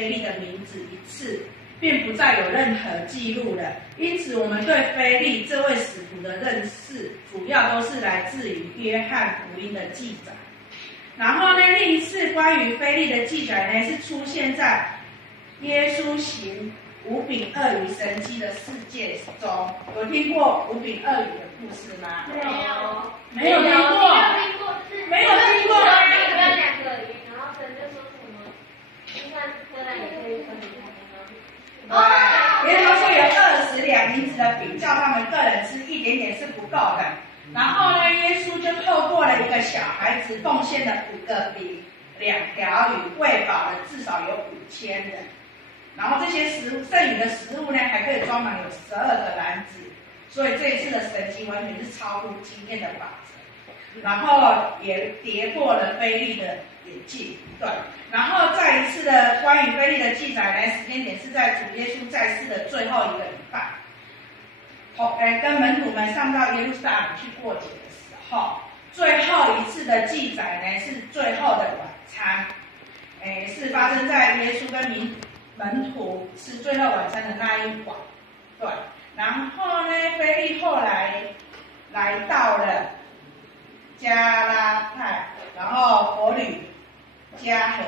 腓利的名字一次，并不再有任何记录了。因此，我们对腓利这位使徒的认识，主要都是来自于约翰福音的记载。然后呢，另一次关于腓利的记载呢，是出现在耶稣行五饼二鱼神迹的事件中。有听过五饼二鱼的故事吗？没有，没有听过，没有听过。有2个鱼，然后神就说什么，就算喝了也可以分离开吗？耶稣说有20两银子的饼，叫他们个人吃一点点是不够的。然后呢，耶稣就透过了一个小孩子贡献了5个饼、2条鱼，喂饱了至少有5000人。然后这些食物，剩余的食物呢，还可以装满有12个篮子。所以这一次的神迹完全是超乎经验的法则，然后也跌破了腓利的眼镜。对，然后再一次的关于腓利的记载呢，时间点是在主耶稣在世的最后1个礼拜。跟门徒们上到耶路撒冷去过节的时候，最后一次的记载呢是最后的晚餐，是发生在耶稣跟门徒吃最后晚餐的那一晚。对，然后呢，腓利后来来到了加拉太，然后伯吕加和